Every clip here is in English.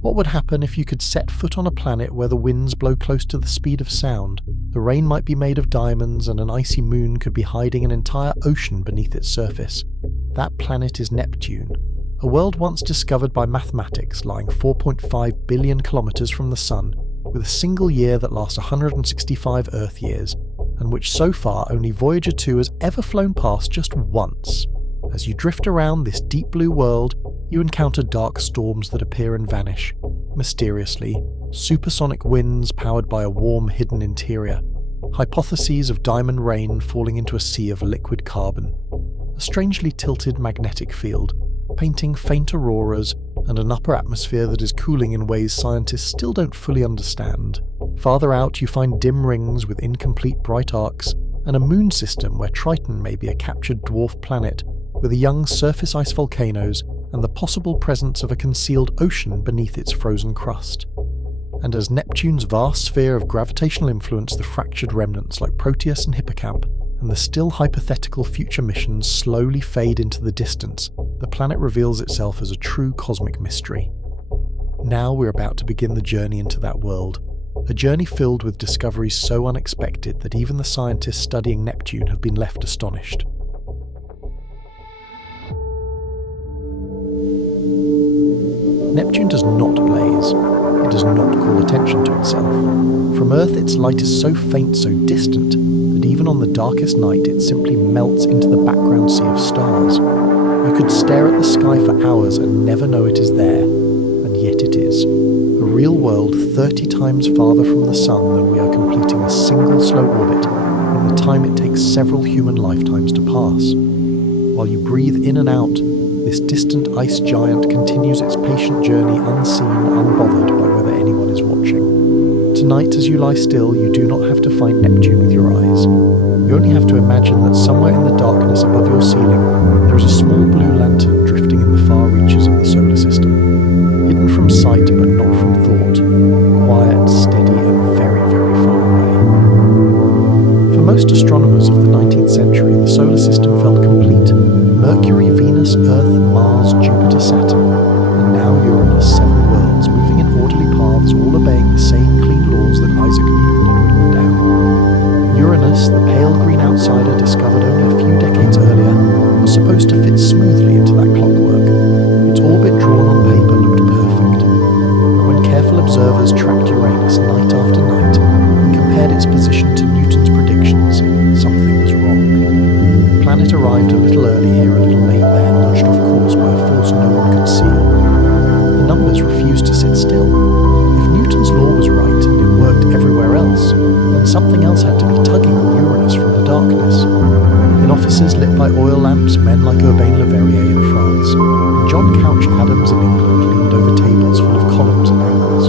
What would happen if you could set foot on a planet where the winds blow close to the speed of sound, the rain might be made of diamonds, and an icy moon could be hiding an entire ocean beneath its surface? That planet is Neptune, a world once discovered by mathematics lying 4.5 billion kilometers from the Sun, with a single year that lasts 165 Earth years, and which so far only Voyager 2 has ever flown past just once. As you drift around this deep blue world, you encounter dark storms that appear and vanish, mysteriously, supersonic winds powered by a warm hidden interior, hypotheses of diamond rain falling into a sea of liquid carbon, a strangely tilted magnetic field, painting faint auroras, and an upper atmosphere that is cooling in ways scientists still don't fully understand. Farther out you find dim rings with incomplete bright arcs, and a moon system where Triton may be a captured dwarf planet, with a young surface ice volcanoes and the possible presence of a concealed ocean beneath its frozen crust. And as Neptune's vast sphere of gravitational influence the fractured remnants like Proteus and Hippocamp, and the still hypothetical future missions slowly fade into the distance, the planet reveals itself as a true cosmic mystery. Now we're about to begin the journey into that world, a journey filled with discoveries so unexpected that even the scientists studying Neptune have been left astonished. Neptune does not blaze. It does not call attention to itself. From Earth, its light is so faint, so distant, that even on the darkest night it simply melts into the background sea of stars. You could stare at the sky for hours and never know it is there, and yet it is. A real world 30 times farther from the Sun than we are completing a single slow orbit in the time it takes several human lifetimes to pass. While you breathe in and out, this distant ice giant continues its patient journey unseen, unbothered by whether anyone is watching. Tonight, as you lie still, you do not have to find Neptune with your eyes. You only have to imagine that somewhere in the darkness above your ceiling, there is a small blue lantern drifting in the far reaches of the solar system. Hidden from sight but not from thought, quiet, steady, and very, very far away. For most astronomers of the 19th century, the solar system felt complete. Mercury, Venus, Earth, Mars, Jupiter, Saturn, and now Uranus, 7 worlds, moving in orderly paths, all obeying the same clean laws that Isaac Newton had written down. Uranus, the pale green outsider discovered only a few decades earlier, was supposed to fit smoothly into that clockwork. Its orbit drawn on paper looked perfect. But when careful observers tracked Uranus night after night and compared its position to Newton's predictions, something was wrong. The planet arrived a little early here, a little late there, nudged off course by a force no one could see. The numbers refused to sit still. If Newton's law was right and it worked everywhere else, then something else had to be tugging on Uranus from the darkness. In offices lit by oil lamps, men like Urbain Le Verrier in France, and John Couch Adams in England leaned over tables full of columns and angles.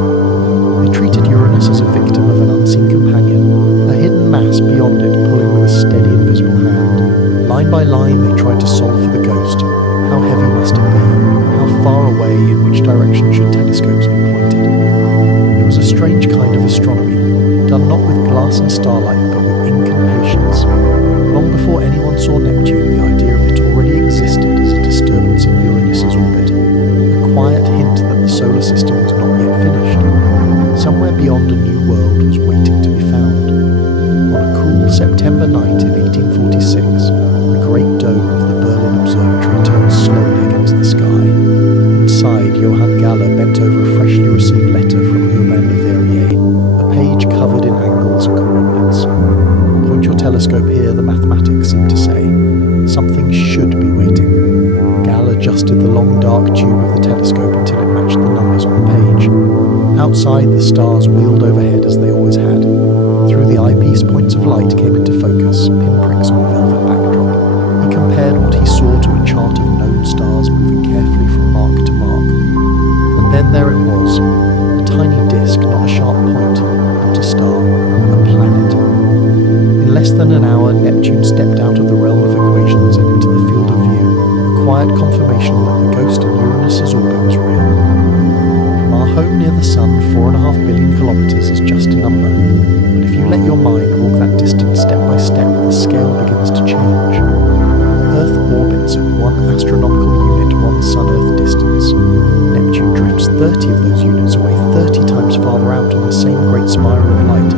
They treated Uranus as a victim of an unseen companion, a hidden mass beyond it pulling with a steady invisible hand. Line by line they tried to solve for the ghost. How heavy must it be? How far away? In which direction should telescopes be pointed? It was a strange kind of astronomy, done not with glass and starlight, but with ink and patience. Long before anyone saw Neptune, the idea of it already existed as a disturbance in Uranus's orbit, a quiet hint that the solar system was not yet finished. Somewhere beyond a new world was waiting to be found. On a cool September night in 1846, the great dome of the Berlin Observatory turned slowly against the sky. Inside, Johann Galler bent over a freshly received letter from Urbain Le Verrier, a page covered in angles and coordinates. Point your telescope here, the mathematics seemed to say. Something should be waiting. Galler adjusted the long dark tube of the telescope until it matched the numbers on the page. Outside, the stars wheeled overhead as they always had. Through the eyepiece, points of light came into focus, pinpricks on a velvet backdrop. He compared what he saw to a chart of known stars moving carefully from mark to mark. And then there it was, a tiny disk, not a sharp point, not a star, a planet. In less than an hour, Neptune stepped out of the realm of equations and into the field of view, a quiet confirmation that the ghost in Uranus's orbit was real. From our home near the Sun, 4.5 billion kilometers is just a number, but if you let your mind walk that distance step by step, the scale begins to change. Earth orbits at one astronomical unit 1 mean Sun-Earth distance. Neptune drifts 30 of those units away 30 times farther out on the same great spiral of light.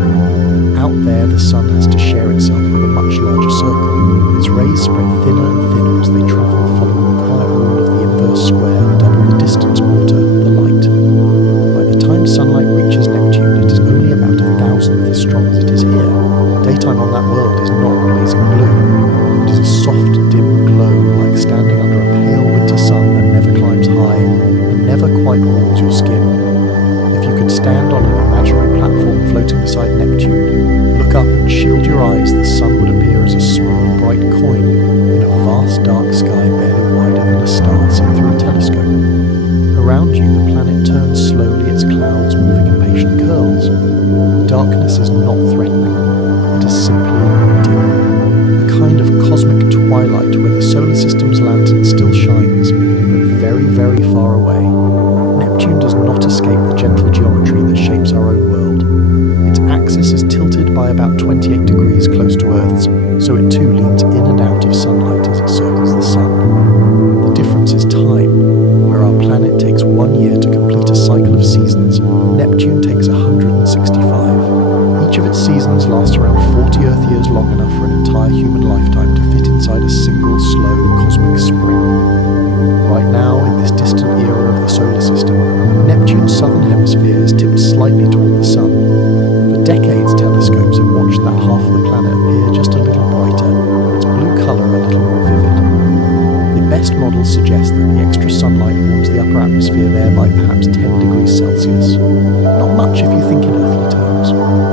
Out there, the Sun has to share itself with a much larger circle. Its rays spread thinner and thinner as they travel, following the quiet rule of the inverse square, double the distance quarter, the light. By the time sunlight reaches Neptune, it is only about 1,000th as strong as it is here. Daytime on that world is not blazing blue. It is a soft, dim glow, like standing under a pale winter sun that never climbs high and never quite warms your skin. If you could stand on an imaginary platform floating beside Neptune, look up and shield your eyes, the sun would appear as a small, bright coin in a vast, dark sky barely wider than a star seen through a telescope. Around you, the planet turns slowly, its clouds moving in patient curls. The darkness is not threatening. It is simply dim. A kind of cosmic twilight where the solar system's lantern still shines, but very, very far away. Neptune does not escape the gentle geometry that shapes our own world. Its axis is tilted by about 28 degrees close to Earth's, so it too leans in and out of sunlight as it circles the sun. The difference is time. Where our planet takes 1 year to complete a cycle of seasons, Neptune takes 165. Each of its seasons lasts around 40 Earth years, long enough for an entire human lifetime to fit inside a single, slow, cosmic spring. Right now, in this distant era of the solar system, Neptune's southern hemisphere is tipped slightly toward the sun. For decades, telescopes have watched that half of the planet appear just a little brighter, its blue colour a little more vivid. The best models suggest that the extra sunlight warms the upper atmosphere there by perhaps 10 degrees Celsius. Not much if you think in earthly terms,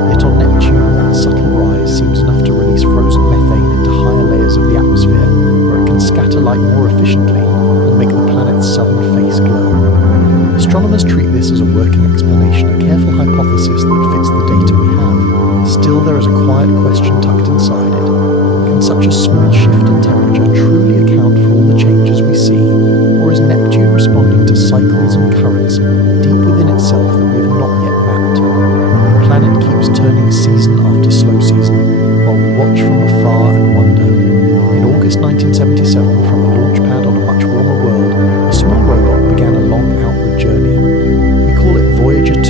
yet on Neptune that subtle rise seems enough to release frozen methane into higher layers of the atmosphere, where it can scatter light more efficiently and make the planet's southern face glow. Astronomers treat this as a working explanation, a careful hypothesis that fits the data we have. Still, there is a quiet question tucked inside it. Can such a small shift in temperature truly account for all the changes we see? Or is Neptune responding to cycles and currents deep within itself that we have not yet mapped? The planet keeps turning season after slow season, while we watch from afar and wonder. In August 1977, from a launch pad on a much warmer world, a small robot began a long outward journey. We call it Voyager 2.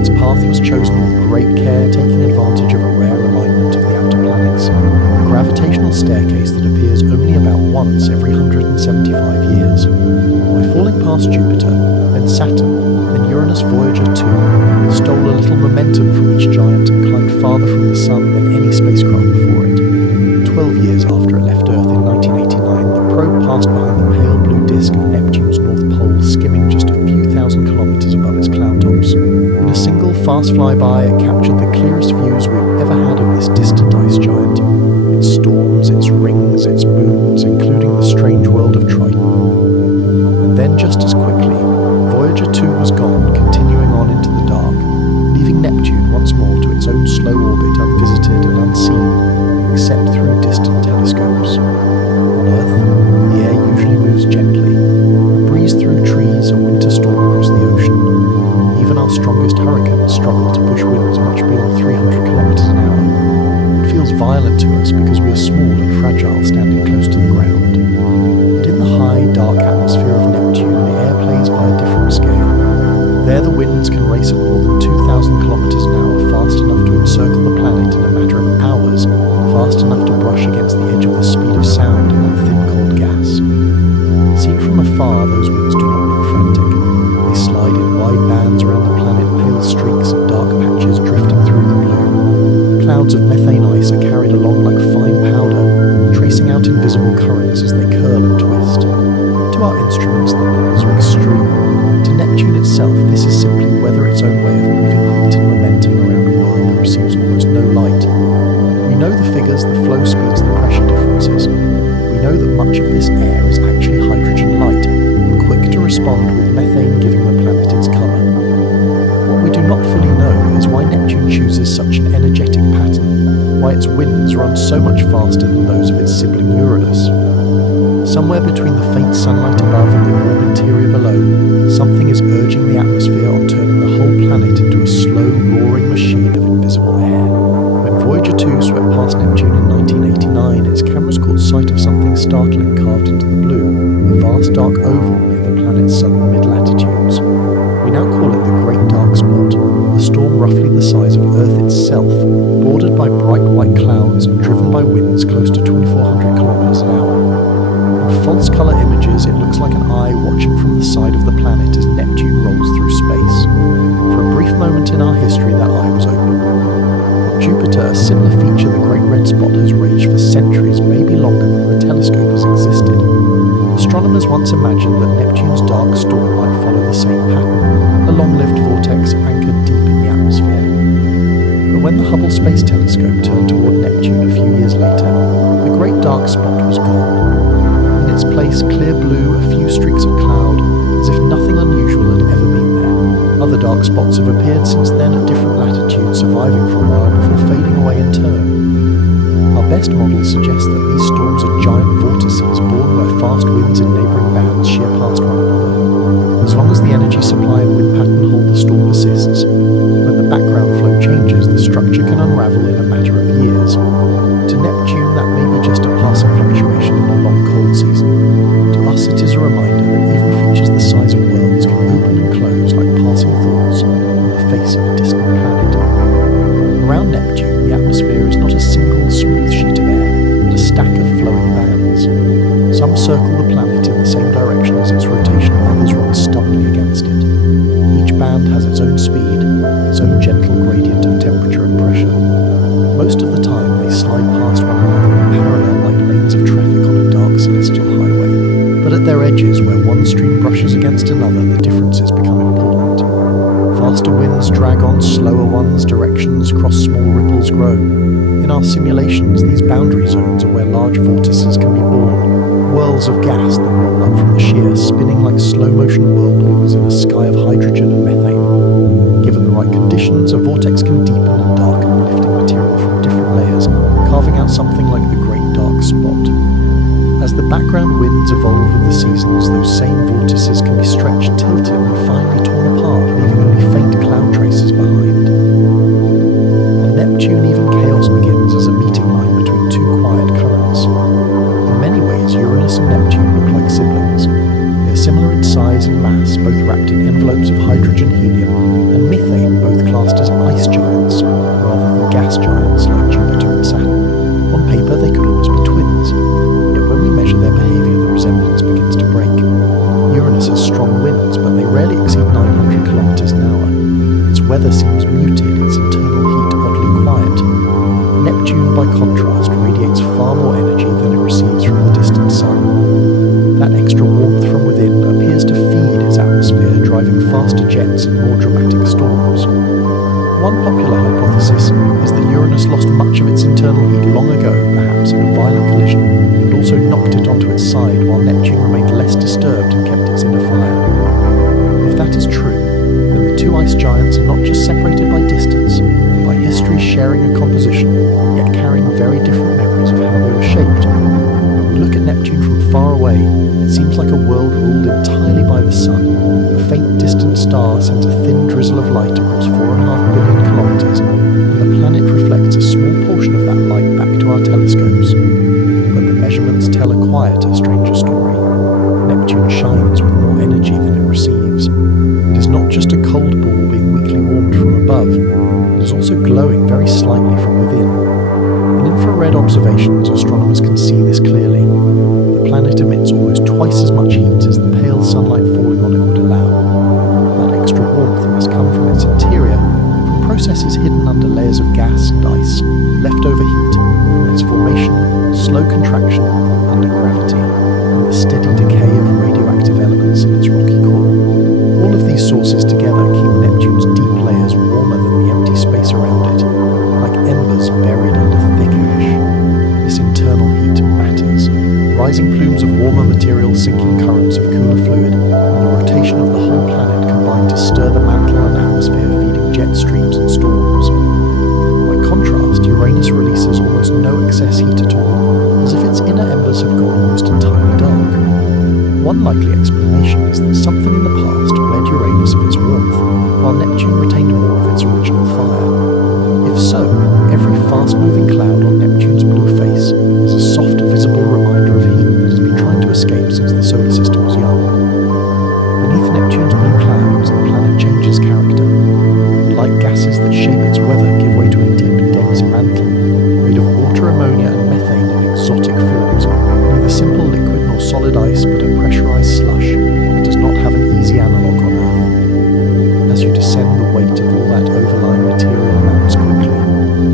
Its path was chosen with great care, taking advantage of a rare alignment of the outer planets, a gravitational staircase that appears only about once every 175 years. By falling past Jupiter, then Saturn, then Uranus, Voyager 2 stole a little momentum from each giant and climbed farther from the Sun than any spacecraft before it. 12 years after it left Earth in 1989, the probe passed behind the pale blue disk of Neptune's North Pole, skimming just a few thousand kilometers above its cloud tops. In a single fast flyby, it captured the clearest views we've ever had of this distant ice giant. Its storms, its rings, its moons, including the strange world of Triton. And then, just as quickly, Voyager 2 was gone, continuing on into the dark, leaving Neptune once more to its own slow orbit, unvisited and unseen, except through distant telescopes. On Earth, the air usually moves gently. A breeze through trees, a winter storm across the ocean. Even our strongest hurricanes struggle to push winds much beyond 300 kilometers an hour. It feels violent to us because we are small and fragile, standing close to the ground. But in the high, dark atmosphere of Neptune, the air plays by a different scale. There the winds can race at more than 2,000 kilometers an hour, fast enough to encircle the planet in a matter of hours, fast enough to brush against the edge of the speed of sound in that thin, cold gas. Seen from afar, those winds do not look frantic. They slide in wide bands around the planet, pale streaks and dark patches drifting through the blue. Clouds of methane ice are carried along like fine powder, tracing out invisible currents as they curl and twist. To our instruments, the numbers are extreme. To Neptune itself, this is simply weather its own way of moving heat and momentum around a world that receives almost no light. We know the figures, the flow speeds, the pressure differences. We know that much of this air is actually hydrogen light, and quick to respond with methane giving the planet its colour. What we do not fully know is why Neptune chooses such an energetic pattern, why its winds run so much faster than those of its sibling Uranus. Somewhere between the faint sunlight above and the warm interior below, something is urging the atmosphere on turning the whole planet into a slow, roaring machine of invisible air. When Voyager 2 swept past Neptune in 1989, its cameras caught sight of something startling carved into the blue. a vast dark oval near the planet's southern mid-latitudes. We now call it the Great Dark Spot, a storm roughly the size of Earth itself, bordered by bright white clouds and driven by winds close to 2,400 kilometers an hour. In false color images, it looks like an eye watching from the side of the planet as Neptune rolls through space. For a brief moment in our history, that eye was open. On Jupiter, a similar feature, the Great Red Spot, has raged for centuries, maybe longer than the telescope has existed. Astronomers once imagined that Neptune's dark storm might follow the same pattern, a long-lived vortex anchored deep in the atmosphere. But when the Hubble Space Telescope turned toward Neptune a few years later, the Great Dark Spot was gone. In its place, clear blue, a few streaks of cloud, as if nothing unusual had ever been there. Other dark spots have appeared since then at different latitudes, surviving for a while before fading away in turn. Our best models suggest that these storms are giant vortices born where fast winds in neighbouring bands shear past one another. As long as the energy supply and wind pattern hold, the storm persists. When the background flow changes, the structure can unravel in a matter of years. To Neptune, that may be just a passing fluctuation in a long cold season. To us, it is a reminder that even features the size of worlds can open and close like passing thoughts on the face of a distant planet. Around Neptune, the atmosphere is not a single smooth sheet of air, but a stack of flowing bands. Some circle the planet in the same direction as its rotation, others run stubbornly against it. Each band has its own speed, its own gentle gradient of temperature and pressure. Most of the time, they slide past one another in parallel like lanes of traffic on a dark celestial highway. But at their edges, where one stream brushes against another, the differences become important. Faster winds drag on slower ones, directions across small ripples grow. In our simulations, these boundary zones are where large vortices can be born, whirls of gas that roll up from the shear, spinning like slow-motion whirlpools in a sky of hydrogen and methane. Given the right conditions, a vortex can deepen and darken, lifting material from different layers, carving out something like the Great Dark Spot. As the background winds evolve with the seasons, those same vortices can be stretched, tilted, and finally torn apart, leaving only faint cloud traces behind. On Neptune, even chaos begins as a meeting line between two quiet currents. In many ways, Uranus and Neptune look like siblings. They are similar in size and mass, both wrapped in envelopes of hydrogen, helium, and methane, both classed as ice giants, rather than gas giants like Jupiter and Saturn. On paper, they could almost be twins. When we measure their behaviour, the resemblance begins to break. Uranus has strong winds, but they rarely exceed 900 kilometers an hour. Its weather seems muted, its internal heat oddly quiet. Neptune, by contrast, radiates far more energy than it receives from the distant sun. That extra warmth from within appears to feed its atmosphere, driving faster jets and more dramatic storms. One popular hypothesis is that Uranus lost much of its internal heat long ago, perhaps in a violent collision, and also knocked it onto its side, while Neptune remained less disturbed and kept its inner fire. If that is true, then the two ice giants are not just separated by distance, but by history sharing a composition, yet carrying very different memories of how they were shaped. When we look at Neptune from far away, it seems like a world ruled entirely by the sun. A faint distant star sends a thin drizzle of light across 4.5 billion kilometers, and the planet reflects a small portion of that light back to our telescopes. But the measurements tell a quieter, stranger story. Neptune shines with more energy than it receives. It is not just a cold ball being weakly warmed from above, it is also glowing very slightly from within. In infrared observations, astronomers can see this clearly. The planet emits almost twice as much heat as the pale sunlight falling on it would allow. That extra warmth must come from its interior, from processes hidden under layers of gas and ice, leftover heat, from its formation, slow contraction under gravity, and the steady decay of radioactive elements in its rocky core. All of these sources together keep Neptune's deep layers warmer than the empty space around it, like embers buried under thick ash. This internal heat matters. Rising plumes of warmer material, sinking currents of cooler fluid, and the rotation of the whole planet combine to stir the mantle and atmosphere, feeding jet streams and storms. By contrast, Uranus releases almost no excess heat at all, as if its inner embers have gone almost entirely dark. One likely explanation is that something in the past bled Uranus of its warmth, while Neptune retained more of its original fire. If so, every fast-moving cloud on Neptune's blue face is a soft, visible reminder of heat that has been trying to escape since the solar system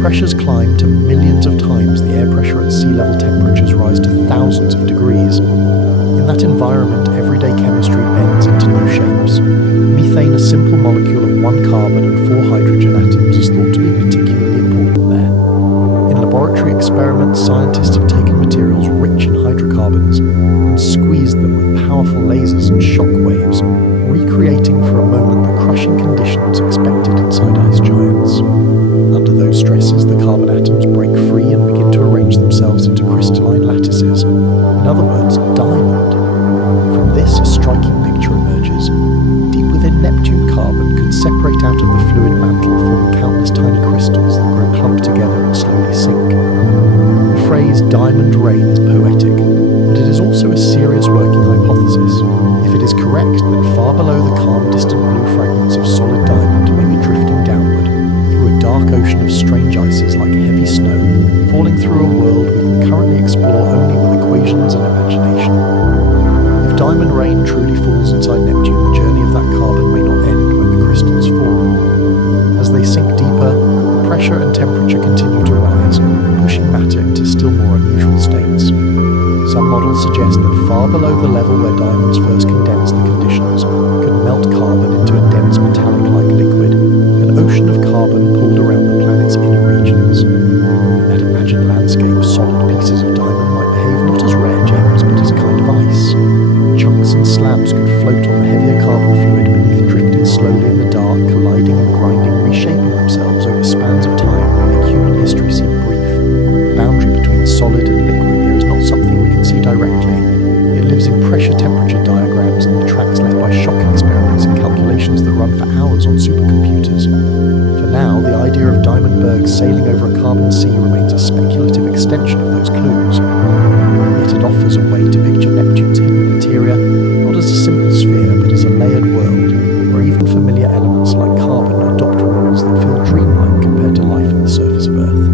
Pressures climb to millions of times the air pressure at sea level. Temperatures rise to thousands of degrees. In that environment, everyday chemistry bends into new shapes. Methane, a simple molecule of 1 carbon and 4 hydrogen atoms, is thought to be particularly important there. In laboratory experiments, scientists have taken materials rich in hydrocarbons and squeezed them with powerful lasers and shock waves, recreating for a moment the crushing conditions expected inside ice giants. Under those stresses, the carbon atoms break free and begin to arrange themselves into crystalline lattices. In other words, diamond. From this, a striking picture emerges. Deep within Neptune, carbon could separate out of the fluid mantle, forming countless tiny crystals that grow clumped together and slowly sink. The phrase diamond rain is poetic, but it is also a serious working hypothesis. If it is correct, then far below the calm, distant blue fragments of solid diamond may be drifting downward through a dark ocean of strange ices like heavy snow, falling through a world we can currently explore only with equations and imagination. If diamond rain truly falls inside Neptune, the journey of that carbon may not end when the crystals fall. As they sink deeper, pressure and temperature continue to rise, pushing matter into still more unusual states. Some models suggest that far below the level where diamonds first condensed, the conditions could melt carbon into a dense metallic-like liquid, an ocean of carbon pulled around the planet's inner regions. In that imagined landscape, solid pieces of diamond might behave not as rare gems, but as a kind of ice. Chunks and slabs could float on the heavier carbon fluid beneath, drifting slowly in the dark, colliding and grinding, reshaping themselves over spans of time that make human history seem brief. The boundary between solid and liquid there is not something we can see directly. It lives in pressure-temperature diagrams and the tracks left by shock experiments and calculations that run for hours on supercomputers. For now, the idea of diamond bergs sailing over a carbon sea remains a speculative extension of those clues. Yet it offers a way to picture Neptune's hidden interior, not as a simple sphere, but as a layered world, where even familiar elements like carbon adopt rules that feel dreamlike compared to life on the surface of Earth.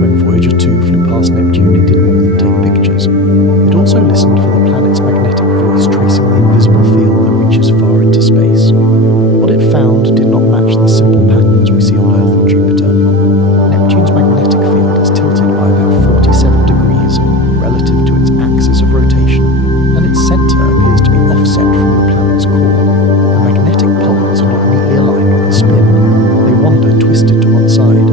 When Voyager 2 flew past Neptune, it did more than take pictures. It also listened for the planet's magnetic voice, tracing the invisible field that reaches far into space. What it found did not match the simple patterns we see on Earth and Jupiter. Neptune's magnetic field is tilted by about 47 degrees relative to its axis of rotation, and its center appears to be offset from the planet's core. The magnetic poles are not neatly aligned with the spin. They wander twisted to one side.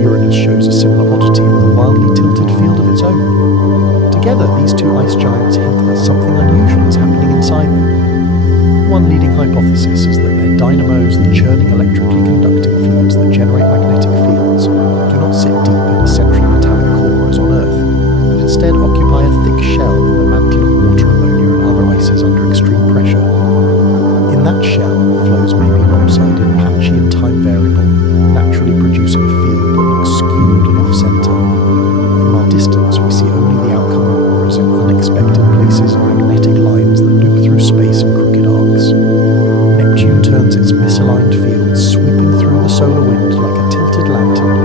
Uranus shows a similar oddity with a wildly tilted field of its own. Together, these two ice giants hint that something unusual is happening inside them. One leading hypothesis is that their dynamos, the churning electrically conducting fluids that generate magnetic fields, do not sit deep in a centrally metallic core as on Earth, but instead occupy a thick shell in the mantle of water, ammonia and other ices under extreme pressure. In that shell, flows may be lopsided, patchy and time variable, naturally producing a field that looks skewed and off-center. From our distance, we see only the outcome auroras in unexpected places and magnetic lines that loop through space in crooked arcs. Neptune turns its misaligned fields, sweeping through the solar wind like a tilted lantern,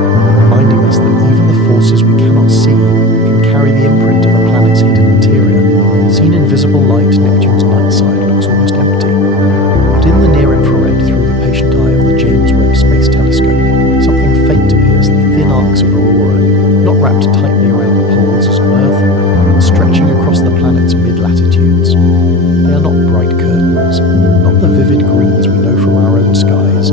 reminding us that even the forces we cannot see can carry the imprint of a planet's hidden interior. Seen in visible light, Neptune's night side looks almost empty. But in the near-infrared, through the patient eye of the Webb Space Telescope, something faint appears, the thin arcs of aurora, not wrapped tightly around the poles as on Earth, but stretching across the planet's mid-latitudes. They are not bright curtains, not the vivid greens we know from our own skies,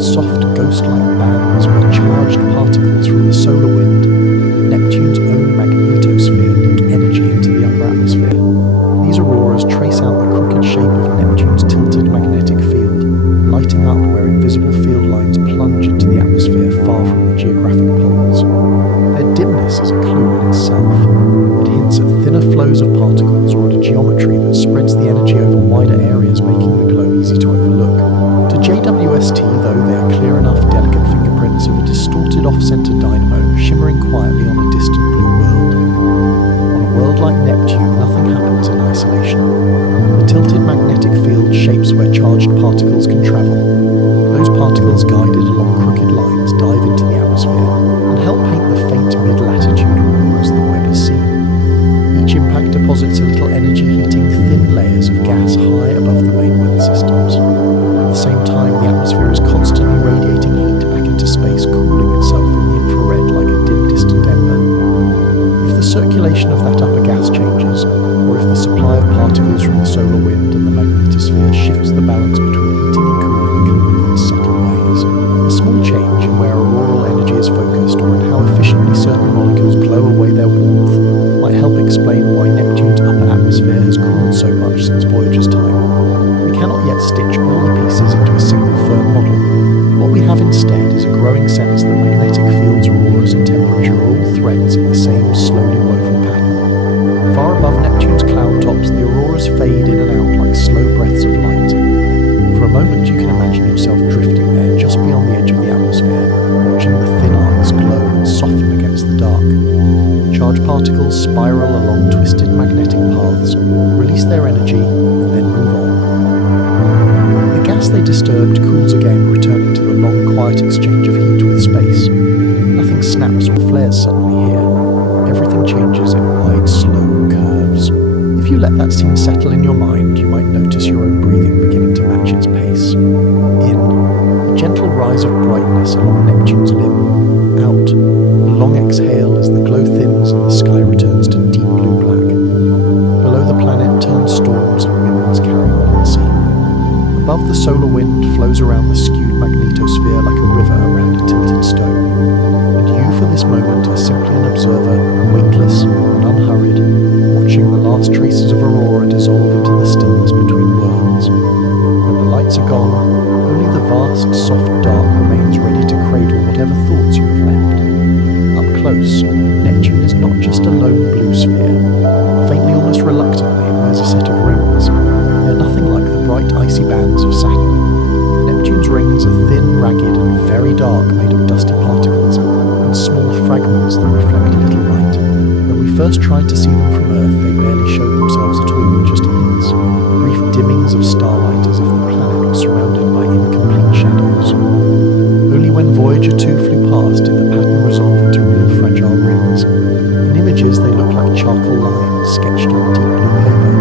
soft ghost-like bands where charged particles from the solar wind and Neptune's own magnetosphere leak energy into the upper atmosphere. These auroras trace out the crooked shape of Neptune's tilted magnetic field, lighting up where invisible field lines plunge into the atmosphere far from the geographic poles. Their dimness is a clue in itself. It hints at thinner flows of particles or at a geometry that spreads the energy over wider areas, making the glow easy to overlook. To JWST, though, they are clear enough, delicate fingerprints of a distorted off-center dynamo shimmering quietly on a distant blue world. On a world like Neptune, nothing happens in isolation. The tilted magnetic field shapes where charged particles can travel. Those particles, guided along crooked lines, dive into the atmosphere and help paint the faint mid-latitude auroras the Webb has seen. Each impact deposits a little energy-heating thin layers of gas high above the main weather systems. At the same time, the atmosphere is constantly radiating heat back into space, cooling itself in the much since Voyager's time, we cannot yet stitch all the pieces into a single firm model. What we have instead is a growing sense that magnetic fields, auroras and temperature are all threads in the same slowly woven pattern. Far above Neptune's cloud tops, the auroras fade in and out like slow breaths of light. For a moment you can imagine yourself drifting there just beyond the edge of the atmosphere, watching the thin arcs glow and soften against the dark. Charged particles spiral along twisted magnetic paths, release their energy, and then move on. The gas they disturbed cools again, returning to the long, quiet exchange of heat with space. Nothing snaps or flares suddenly here. Everything changes in wide, slow curves. If you let that scene settle in your mind, you might notice your own breathing beginning to match its pace. In, a gentle rise of brightness along Neptune's limb. Out, a long exhale as the glow thins and the sky returns to deep blue black. Below the planet turn storms and winds carrying on unseen. Above, the solar wind flows around the skewed magnetosphere like a river around a tilted stone. And you, for this moment, are simply an observer, weightless and unhurried, watching the last traces of aurora dissolve into the stillness between worlds. When the lights are gone, only the vast, soft dark remains ready to cradle whatever thoughts you have left. Up close, Neptune is not just a lone blue sphere. Faintly, almost reluctantly, it wears a set of rings. They are nothing like the bright, icy bands of Saturn. Neptune's rings are thin, ragged, and very dark, made of dusty particles and small fragments that reflect little light. When we first tried to see them from Earth, they barely showed themselves at all, just hints, brief dimmings of starlight as if the planet was surrounded by incomplete shadows. Only when Voyager 2 flew past did the pattern resolve into real fragile rings. In images they look like charcoal lines sketched on deep blue paper.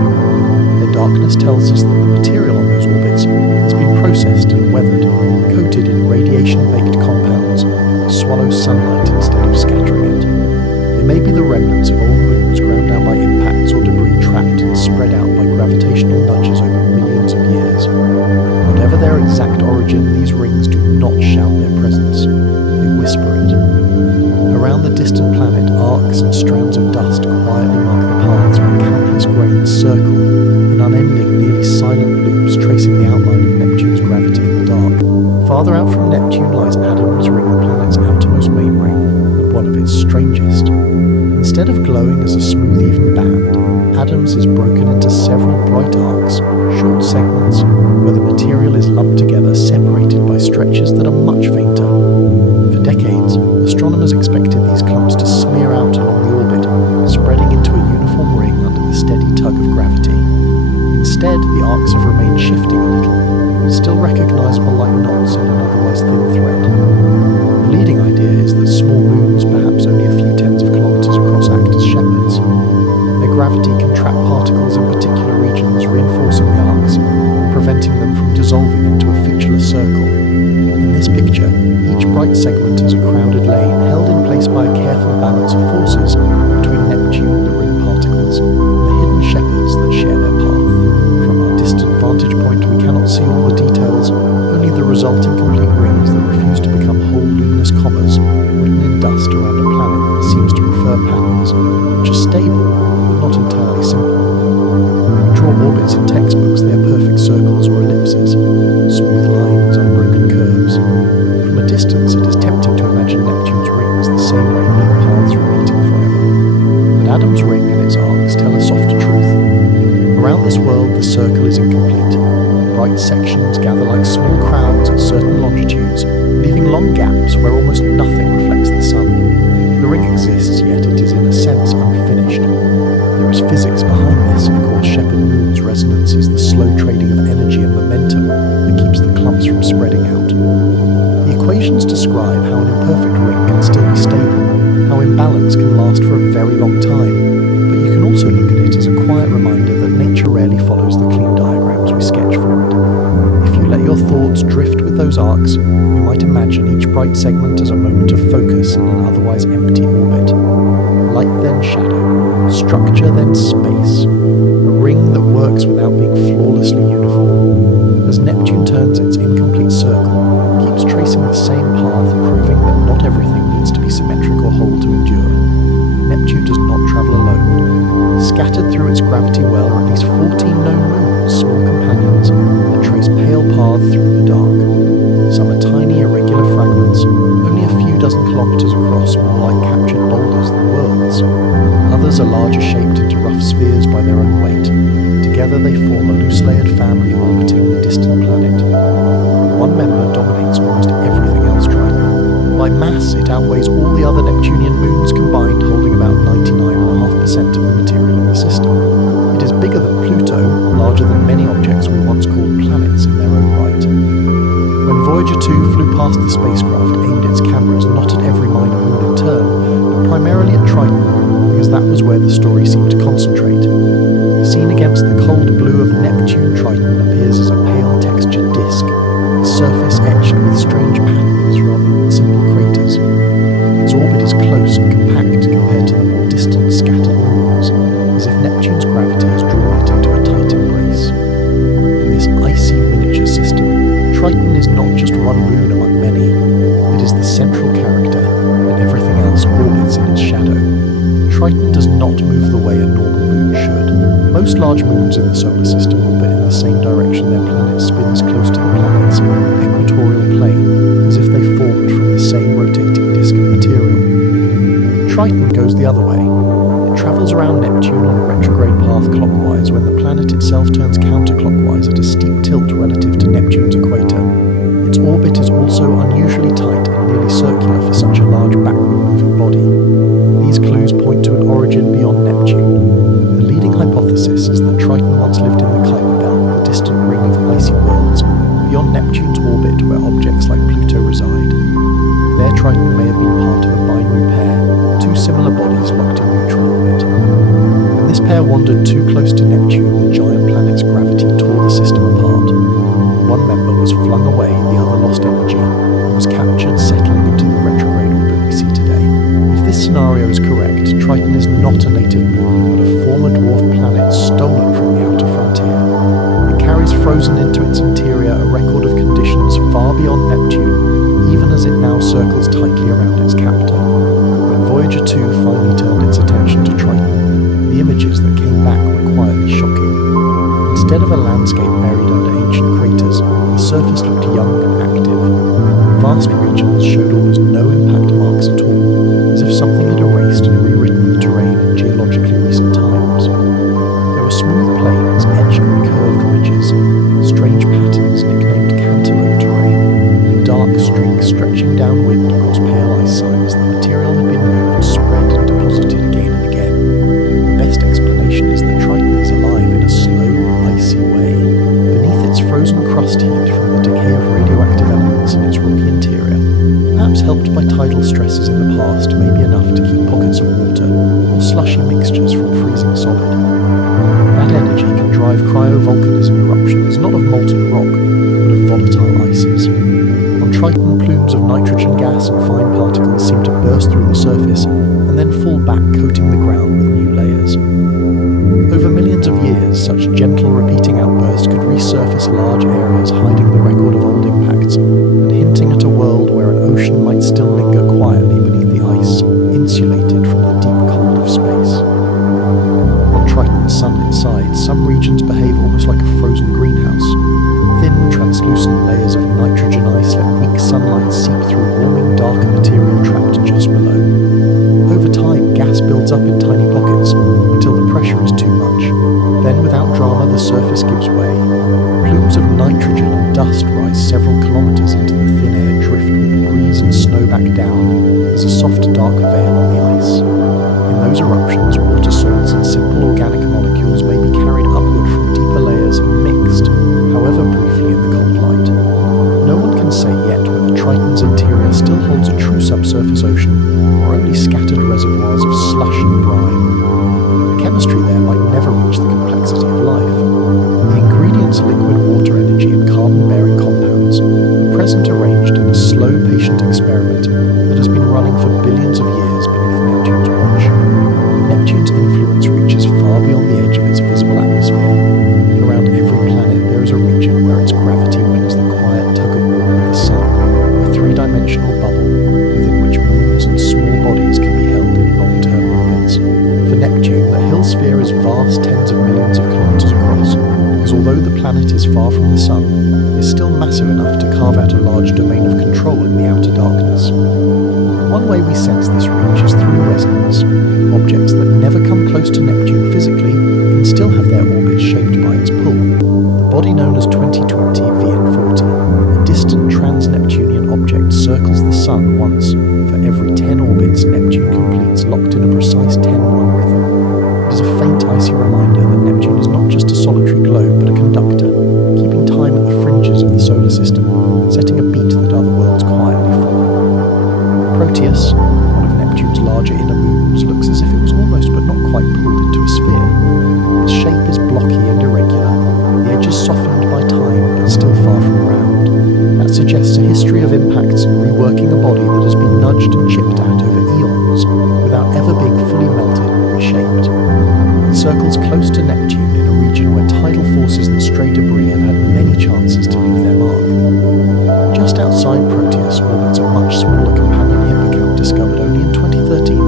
Their darkness tells us that the material on those orbits has been processed and weathered, coated in radiation-baked compounds that swallow sunlight instead of scattering it. They may be the remnants of old moons ground down by impacts or debris trapped and spread out by gravitational nudges over millions of years. Whatever their exact origin, these rings do not shout their presence. They whisper it. Around the distant planet, arcs and strands of dust quietly mark the paths where countless grains circle, in unending, nearly silent loops tracing the outline of Neptune's gravity in the dark. Farther out from Neptune lies Adam's ring, the planet's outermost main ring, and one of its strangest. Instead of glowing as a smooth, even band, Adam's is broken into several bright arcs, short segments, where the material is lumped together, separated by stretches that are much fainter. For decades, astronomers expected these clumps to smear out along the orbit, spreading into a uniform ring under the steady tug of gravity. Instead, the arcs have remained shifting a little, still recognizable like knots in an otherwise thin thread. The leading idea is that small moons, perhaps only a few tens of kilometers across, act as shepherds. Their gravity can trap particles in particular regions, reinforcing the arcs and preventing them from dissolving into a featureless circle. In this picture, each bright segment is a crowded lane held in place by a careful balance of forces between Neptune, the ring particles, and the hidden shepherds that share their path. From our distant vantage point, we cannot see all the details, only the resulting complete rings that refuse to become whole luminous commas written in dust around a planet that seems to prefer patterns which are stable but not entirely simple. When we draw orbits in textbooks, they are perfect circles or ellipses, smooth lines, unbroken curves. From a distance, it is tempting to imagine Neptune's rings the same way blue paths repeating forever. But Adam's ring and its arcs tell a softer truth. Around this world, the circle is incomplete. Bright sections gather like small crowds at certain longitudes, leaving long gaps where almost nothing reflects the sun. The ring exists, yet it is in a sense unfinished. There is physics behind this. Of course, shepherd moon's resonance is the slow trading of energy and momentum that keeps the clumps from spreading out. The equations describe how an imperfect ring can still be stable, how imbalance can last for a very long time, but you can also look at it as a quiet reminder that nature rarely follows the clean diagrams we sketch for it. If you let your thoughts drift with those arcs, you might imagine each bright segment as a moment of focus in an otherwise empty orbit. Light then shadow, structure then space, a ring that works without being flawlessly uniform. As Neptune turns its incomplete circle, it keeps tracing the same path, proving that not everything needs to be symmetric or whole to endure. Neptune does not travel alone. Scattered through its gravity well are at least 14 known moons, small companions, that trace pale paths through the dark. Some are tiny irregular fragments, only a few dozen kilometers across, more like captured boulders than worlds. Others are larger, shaped into rough spheres by their own weight. Together they form a loose-layered family orbiting the distant planet. One member dominates almost everything else Triton. By mass, it outweighs all the other Neptunian moons combined, holding about 99.5% of the material in the system. It is bigger than Pluto, larger than many objects we once called planets in their own right. When Voyager 2 flew past the spacecraft, aimed its cameras not at every minor moon in turn, but primarily at Triton, because that was where the story seemed to concentrate. Seen against the cold blue of Neptune, Triton appears as a pale textured disk, its surface etched with strange patterns rather than simple craters. Its orbit is close and compact compared to the more distant scattered moons, as if Neptune's gravity has drawn it into a tight embrace. In this icy miniature system, Triton is not just one moon among many. It is the central character, and everything else orbits in its shadow. Triton does not move the way a normal moon should. Most large moons in the solar system orbit in the same direction their planet spins close to the planet's equatorial plane, as if they formed from the same rotating disk of material. Triton goes the other way. It travels around Neptune on a retrograde path clockwise when the planet itself turns counterclockwise at a steep tilt relative to Neptune's equator. Its orbit is also unusually tight and nearly circular for such a large backward-moving body. These clues point to an origin beyond Neptune. The leading hypothesis is that Triton once lived in the Kuiper Belt, the distant ring of icy worlds, beyond Neptune's orbit where objects like Pluto reside. There Triton may have been part of a binary pair, two similar bodies locked in neutral orbit. When this pair wandered too close to Neptune, the giant planet's gravity tore the system apart. One member was flung away, the other lost energy, and was captured, settling into the retrograde orbit we see today. If this scenario is correct, Triton is not a native moon, but a former dwarf planet stolen from the outer frontier. It carries frozen into its interior a record of conditions far beyond Neptune, even as it now circles tightly around its captor. When Voyager 2 finally turned its attention to Triton, the images that came back were quietly shocking. Instead of a landscape buried under ancient craters, the surface looked young and active. Vast regions showed almost no impact marks at all, as if something had erased and rewritten the terrain in geologically recent times. There were smooth plains edged with curved ridges, strange patterns nicknamed cantaloupe terrain, and dark streaks stretching downwind across pale ice signs that material had been moved, spread and deposited again and again. The best explanation is that Triton is alive in a slow, icy way. Beneath its frozen crust heat from the decay of radioactive elements in its rocky interior, perhaps helped by tidal stresses in the past, may be enough to keep pockets of water or slushy mixtures from freezing solid. That energy can drive cryovolcanism eruptions, not of molten rock, but of volatile ices. On Triton, plumes of nitrogen gas and fine particles seem to burst through the surface and then fall back, coating the ground with new layers. Over millions of years, such gentle repeating outbursts could resurface large areas, hiding the record of old impacts and hinting at a world where an ocean might still linger quietly beneath the ice, insulated from the deep cold of space. On Triton's sunlit side, some regions behave almost like a frozen greenhouse. Thin, translucent layers of nitrogen ice let weak sunlight seep through warming, darker material trapped just below. Over time, gas builds up in tiny pockets until the pressure is too much. Then, without drama, the surface gives way. Plumes of nitrogen and dust rise several kilometers into the thin air, drift with the breeze and snow back down as a soft, dark veil on the ice. In those eruptions, water salts and simple organic molecules may be carried upward from deeper layers and mixed, however briefly, in the cold light. No one can say yet whether Triton's interior still holds a true subsurface ocean, or only scattered reservoirs of slush and brine. The chemistry there might never reach the complexity of life. The ingredients liquid water energy and carbon-bearing compounds are present arranged in a slow, patient experiment that has been running for billions of years beneath Neptune's watch. Neptune's influence reaches far beyond the edge of its visible atmosphere. Around every planet there is a region where its gravity wins the quiet tug-of-war with the sun, a three-dimensional bubble within which moons and small bodies can be held in long-term orbits. planet is far from the Sun, is still massive enough to carve out a large domain of control in the outer darkness. One way we sense this reach is through resonance. Objects that never come close to Neptune physically can still have their orbits shaped by its pull. The body known as 2020 VN40, a distant trans-Neptunian object, circles the Sun once for every 10 orbits Neptune completes, locked in a precise 10-1 rhythm. It is a faint, icy reminder that Neptune is not just a solitary globe, but a conductor, keeping time at the fringes of the solar system, setting a beat that other worlds quietly follow. Proteus, one of Neptune's larger inner moons, looks as if it was almost but not quite pulled into a sphere. Its shape is blocky and irregular, the edges softened by time but still far from round. That suggests a history of impacts and reworking a body that has been nudged and chipped at over eons, without ever being fully melted and reshaped. It circles close to Neptune in a region where tidal forces and stray debris have had many chances to leave their mark. Just outside Proteus orbits a much smaller companion hippocamp discovered only in 2013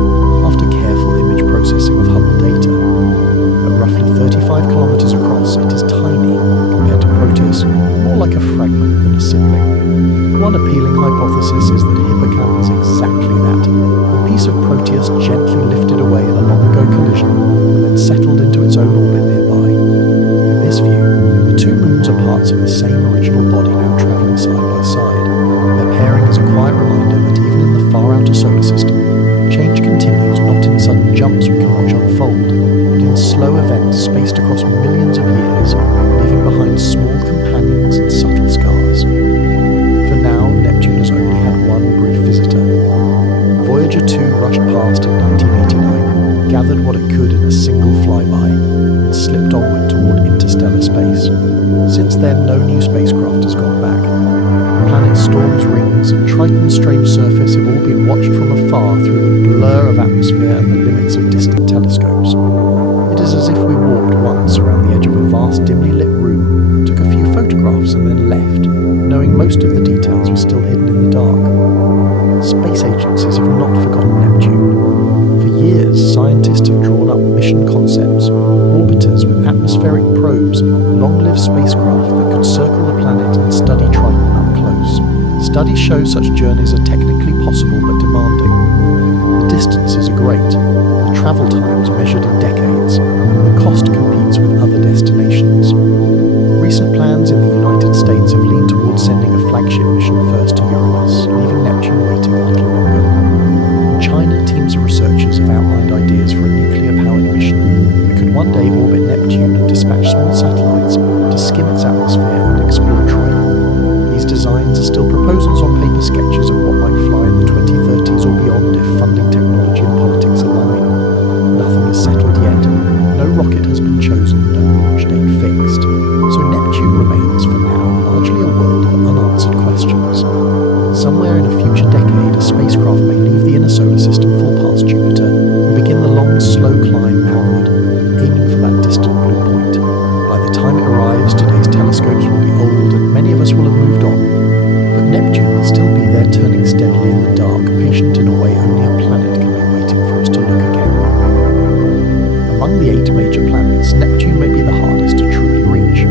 after careful image processing of Hubble data. At roughly 35 kilometers across, it is tiny compared to Proteus, more like a fragment than a sibling. One appealing hypothesis is that hippocamp is exactly that, a piece of Proteus gently lifted away in a long-ago collision and then settled into its own orbit nearby. In this view, the two moons are parts of the same original body now travelling side by side. Their pairing is a quiet reminder that even in the far outer solar system, change continues not in sudden jumps we can watch unfold, but in slow events spaced across millions of years, leaving behind small companions and subtle scars. For now, Neptune has only had one brief visitor. Voyager 2 rushed past in 1989, gathered what it could in a single flyby, and slipped onward toward interstellar space. Since then, no new spacecraft has gone back. The planet's storms, rings, and Triton's strange surface have all been watched from afar through the blur of atmosphere and the limits of distant telescopes. It is as if we walked once around the edge of a vast, dimly lit room, took a few photographs and then left, knowing most of the details were still hidden in the dark. Space agencies have not forgotten Neptune. For years, scientists have drawn up mission concepts, orbiters with atmospheric probes, long-lived spacecraft that could circle the planet and study Triton up close. Studies show such journeys are technically possible but demanding. The distances are great, the travel times measured in decades, and the cost competes with other destinations. Recent plans in the United States have leaned towards sending a flagship mission first to Uranus, leaving Neptune waiting a little longer. In China, teams of researchers have outlined ideas for a nuclear-powered mission that could one day orbit Neptune and dispatch small satellites to skim its atmosphere and explore Triton. These designs are still proposals on paper, sketches of what might fly in the 2030s or beyond if funding, technology and politics align. Nothing is settled yet. No rocket has been chosen, no launch date fixed. So Neptune remains, for now, largely a world of unanswered questions. Somewhere in a future decade, a spacecraft may leave the inner solar system, fall past Jupiter, and begin the long, slow climb outward, aiming for that distant blue point. By the time it arrives, today's telescopes will be old and many of us will have moved on. But Neptune will still be there, turning steadily in the dark, patient in a way only a planet can be waiting for us to look again. Among the 8 major planets, Neptune may be the hardest to truly reach.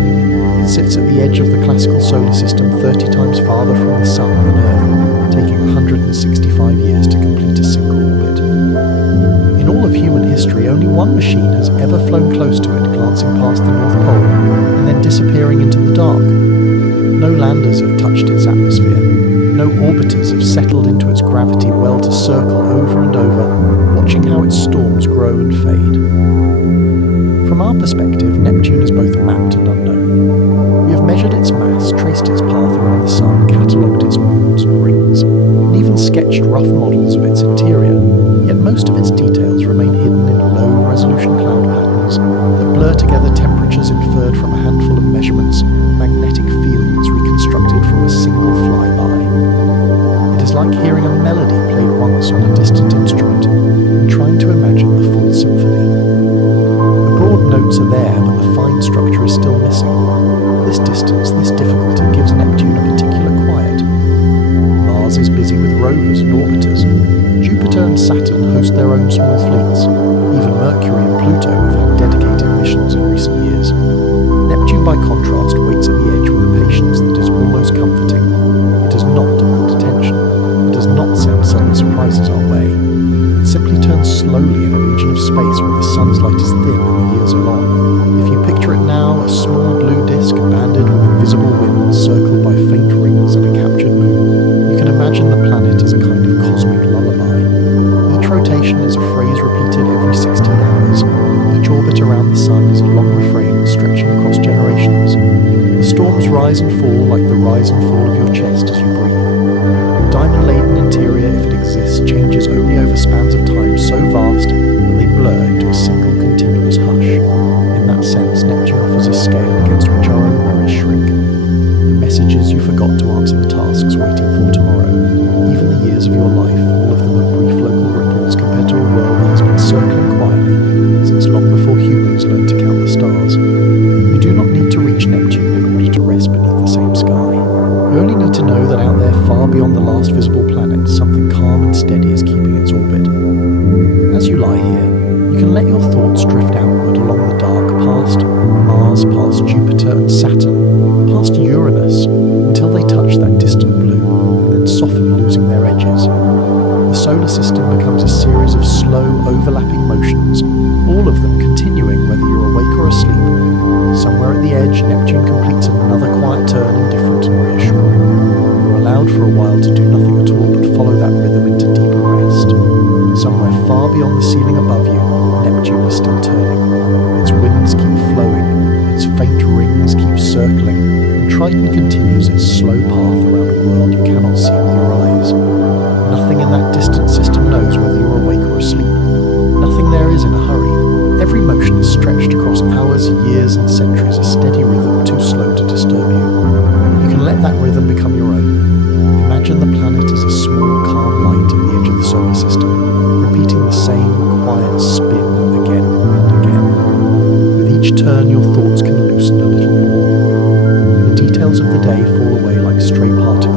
It sits at the edge of the classical solar system, 30 times farther from the Sun than Earth, taking 165 years to complete a single orbit. In all of human history, only one machine has ever flown close to it, glancing past the North Pole and then disappearing into the dark. No landers have touched its atmosphere. No orbiters have settled into its gravity well to circle over and over, watching how its storms grow and fade. From our perspective, Neptune is both mapped and unknown. We have measured its mass, traced its path around the Sun, catalogued its moons and rings, and even sketched rough models of its interior, yet most of its details remain hidden in low-resolution cloud patterns that blur together temperatures inferred from a handful of measurements, magnetic fields reconstructed from a single flyby. It is like hearing a melody played once on a distant instrument and trying to imagine the full symphony. The broad notes are there, but the fine structure is still missing. This distance, this difficulty gives Neptune a particular quiet. Mars is busy with rovers and orbiters. Jupiter and Saturn host their own small fleets. Even Mercury and Pluto have had dedicated missions in recent years. Neptune, by contrast, and fall of your chest as you breathe. The diamond-laden interior, if it exists, changes only over spans of time so vast that they blur into a single continuous hush. In that sense, Neptune offers a scale against which our own worries shrink. The messages you forgot to answer, the tasks waiting for tomorrow, even the years of your life, all of them are brief local ripples compared to a world that has been circling quietly since long before humans learned to count the stars. You do not need to reach Neptune in order to rest beneath the same sky. You only need to know that out there, far beyond the last visible planet, something calm and steady is keeping its orbit. As you lie here, you can let your thoughts drift outward along the dark past Mars, past Jupiter and Saturn, past Uranus, until they touch that distant blue, and then soften, losing their edges. The solar system becomes a series of slow, overlapping motions, all of them continuing whether you're awake or asleep. Somewhere at the edge, Neptune completes another quiet turn, indifferent and reassuring. You're allowed for a while to do nothing at all but follow that rhythm into deeper rest. Somewhere far beyond the ceiling above you, Neptune is still turning. Its winds keep flowing, its faint rings keep circling, and Triton continues its slow path around a world you cannot see with your eyes. Nothing in that distant system knows whether you're awake or asleep. Nothing there is in a hurry. Every motion is stretched across hours, years and centuries, a steady rhythm too slow to disturb you. You can let that rhythm become your own. Imagine the planet as a small, calm light at the edge of the solar system, repeating the same quiet spin again and again. With each turn, your thoughts can loosen a little more. The details of the day fall away like stray particles